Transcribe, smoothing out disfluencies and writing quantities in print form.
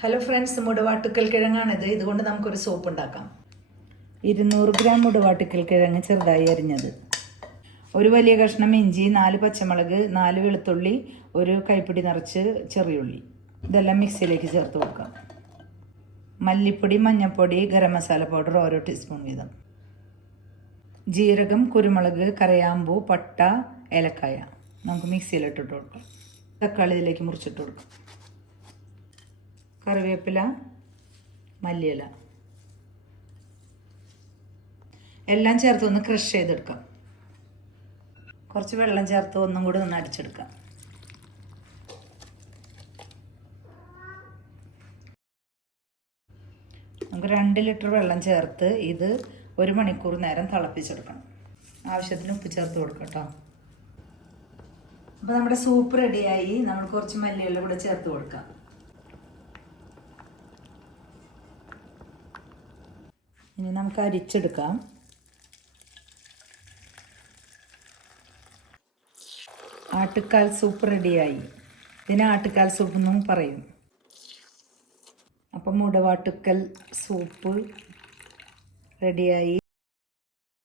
Hello friends, മുടവാട്ടുക്കൽ കിഴങ്ങാണിത്. ഇതുകൊണ്ട് നമുക്കൊരു soap ഉണ്ടാക്കാം. 200 ഗ്രാം മുടവാട്ടുക്കൽ കിഴങ്ങ് ചെറുതായി അരിഞ്ഞത്, ഒരു വലിയ കഷ്ണം ഇഞ്ചി, 4 പച്ചമുളക്, 4 വെളുത്തുള്ളി, ഒരു കൈപ്പിടി നിറച്ച് ചെറിയുള്ളി. ഇതെല്ലാം മിക്സിയിലേക്ക് ചേർത്ത് കൊടുക്കാം. മല്ലിപ്പൊടി, മഞ്ഞൾപ്പൊടി, ഗരം മസാല പൗഡർ ഓരോ ടീസ്പൂൺ വീതം. ജീരകം, കുരുമുളക്, കരയാമ്പൂ, പട്ട, ഏലക്കായ നമുക്ക് മിക്സിയിലിട്ടിട്ട് കൊടുക്കാം. തക്കാളി ഇതിലേക്ക് മുറിച്ചിട്ട് കൊടുക്കാം. കറിവേപ്പില, മല്ലിയില എല്ലാം ചേർത്ത് ഒന്ന് ക്രഷ് ചെയ്തെടുക്കാം. കുറച്ച് വെള്ളം ചേർത്ത് ഒന്നും കൂടി ഒന്ന് അടിച്ചെടുക്കാം. നമുക്ക് 2 ലിറ്റർ വെള്ളം ചേർത്ത് ഇത് 1 മണിക്കൂർ നേരം തിളപ്പിച്ചെടുക്കണം. ആവശ്യത്തിന് ഉപ്പ് ചേർത്ത് കൊടുക്കാം കേട്ടോ. അപ്പോൾ നമ്മുടെ സൂപ്പ് റെഡിയായി. നമ്മൾ കുറച്ച് മല്ലിയില കൂടെ ചേർത്ത് കൊടുക്കാം. ഇനി നമുക്ക് അരിച്ചെടുക്കാം. ആട്ടുകാൽ സൂപ്പ് റെഡിയായി. ഇതിന് ആട്ടുകാൽ സൂപ്പ് എന്നും പറയും. അപ്പം മുടവാട്ടുക്കൽ സൂപ്പ് റെഡിയായി.